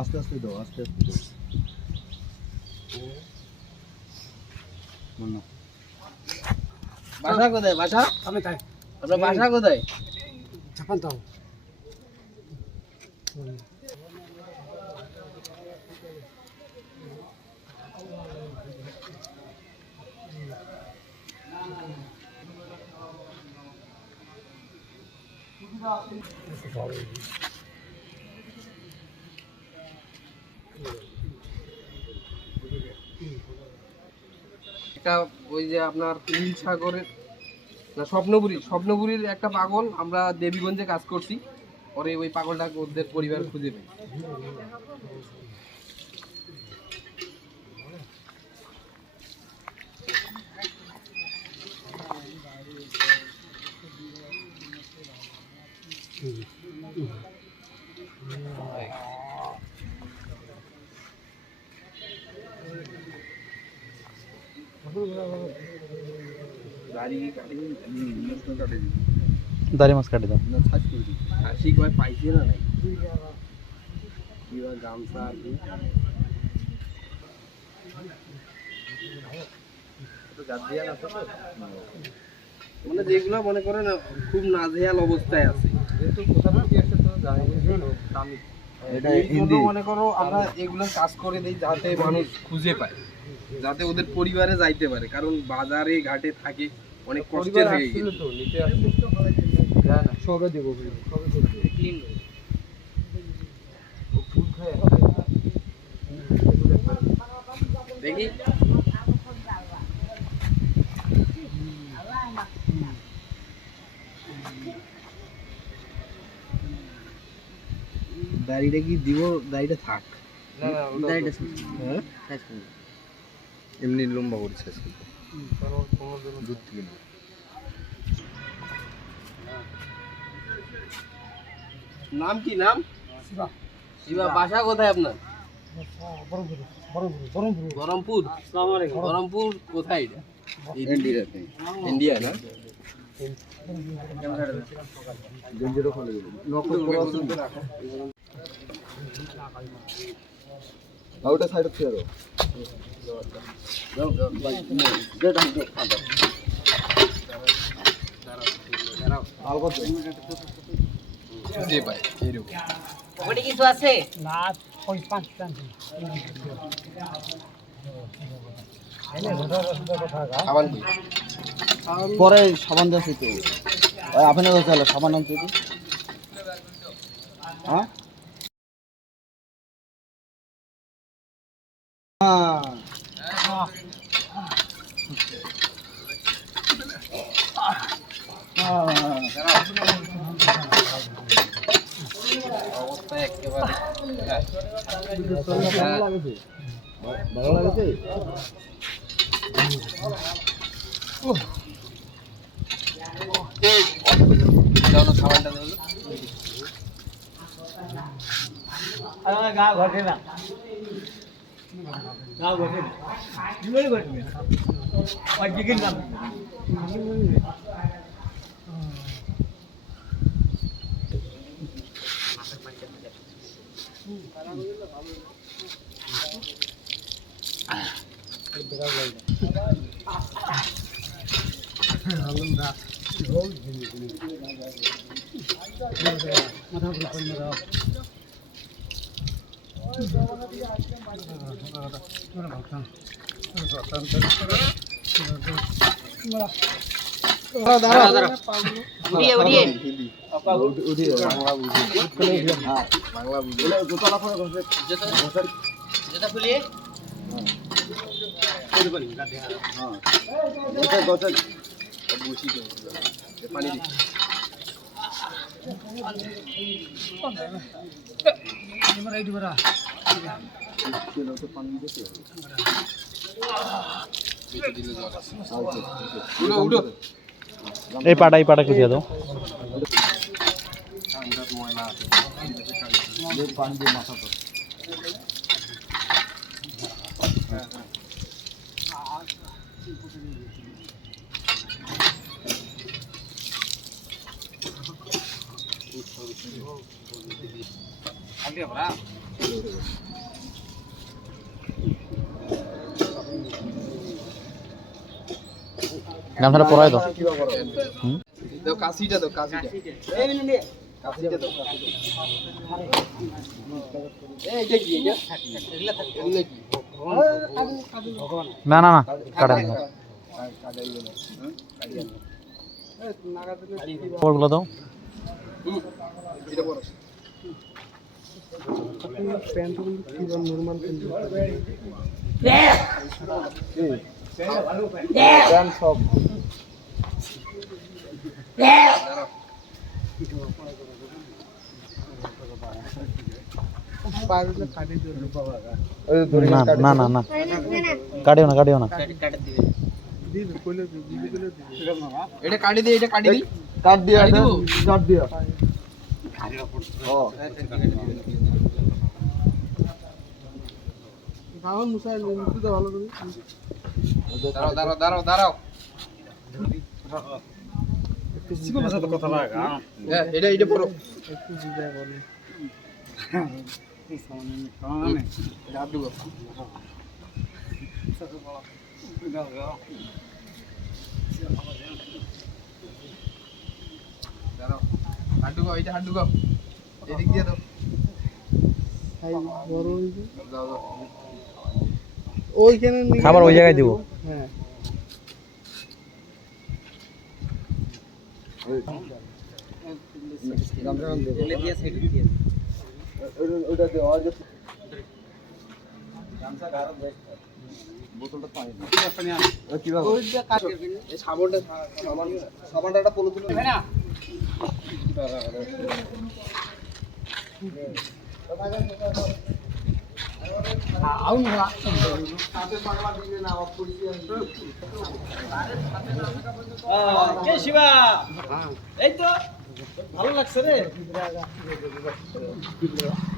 আস্তে আস্তে দাও, আস্তে আস্তে দাও। মন্না বাসা কোথায়? বাসা আমি তাই আপনার বাসা কোথায়? ছাপান তো একটা ওই যে আপনার নীল সাগরের না স্বপ্নপুরীর একটা পাগল আমরা দেবীগঞ্জে কাজ করছি, পরে ওই পাগলটা ওদের পরিবার খুঁজে পাই। দাড়ি মাছ কাটে দাও। হাসি কয় পাইছে না নাই গামছা আর কি মানে যেগুলো মনে করেন খুব নাজেহাল অবস্থায় আছে, যেহেতু কোথা থেকে আসে তো জানি দামি, এটা এই জন্য হিন্দি। মনে করো আমরা এগুলোর কাজ করে দিই যাতে মানুষ খুঁজে পায়, যাতে ওদের পরিবারে যাইতে পারে, কারণ বাজারে ঘাটে থাকে অনেক কষ্টে থাকে। সবে দেবো। দেখি দাড়িটা কি দিব? দাড়িটা থাক, দাড়িটা হ্যাঁ এমনি লম্বা করছে দুধ থেকে না। নাম কি? নাম শিবা। বাসা কোথায় আপনার? বহরমপুর। বহরমপুর কোথায় এটা? ইন্ডিয়াতে। ইন্ডিয়া না? গঞ্জিরও ফলে দেবো। নকল করা আছে না? ওটা সাইড থেকে দাও। আলগা খুঁজে পায় এরকম। ওখানে কিছু আছে? না ওই পাঁচ টান সাবান কি? পরে সাবান দেওয়া তো ওই আপনার কাছে হলো সাবান আনতে তো হ্যাঁ অবস্থা একেবারে ভালো লাগছে। সাবানটা হলো গা ঘটে না গা ঘটে না জীবনে ঘটে না ওই চিকেন নাম উড়িয়ে উড়িয়ে জুতা খুলিয়ে পানি দিই। উঠো উঠো। এই পাটা খুঁজে দাও। ময়লা আছে পানি দিয়ে মাথা তো আগে আমরা গামছাটা পরাই দাও। দাও কাশিটা দাও, কাশিটা কাশিটা দাও। এইটা কি এটা? এগুলো কি? না না না কাটেন না। পরগুলো দাও। এটা বড়। সব না না না না কাটিও না কাটিও না। এটা কাটি দে, এটা কাটি দি। কাট দিয়া কাটি দেবো? কাট দিয়া। ও দাঁড়াও দাঁড়াও দাঁড়াও দাঁড়াও। হ্যাঁ, এটা এটা পড়ো। এটা হাত দিবো। দাঁড়াও, হাত ঢুকাও, এইটা হাত ঢুকাও। এদিক দিয়ে দাও। দাও, দাও। খাবার ওই জায়গায় দিব। ওইটা দে আর বোতলটা পানি কিভাবে এই সাবানটা সাবানটা একটা পলো তুলে না।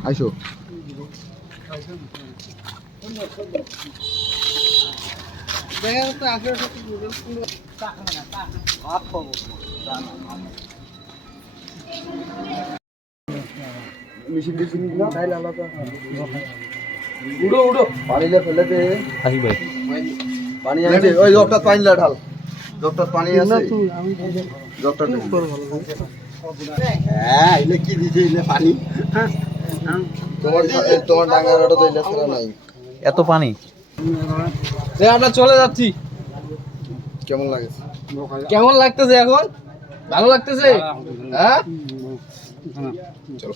আইসো মিশিং দিছিস না তাই আলাদা উড়ো উড়ো। পানিলে ফেলে দে আসি ভাই পানি আছে ওই জগটা পানি লা ঢাল জগটা পানি আছে জগটা হ্যাঁ ইলে কি দিছে ইলে পানি তোমার তোমার ডাঙ্গারটা তো ইলে ছাড়া নাই এত পানি আমরা চলে যাচ্ছি। কেমন লাগে কেমন লাগতেছে এখন? ভালো লাগতেছে? হ্যাঁ, চলো।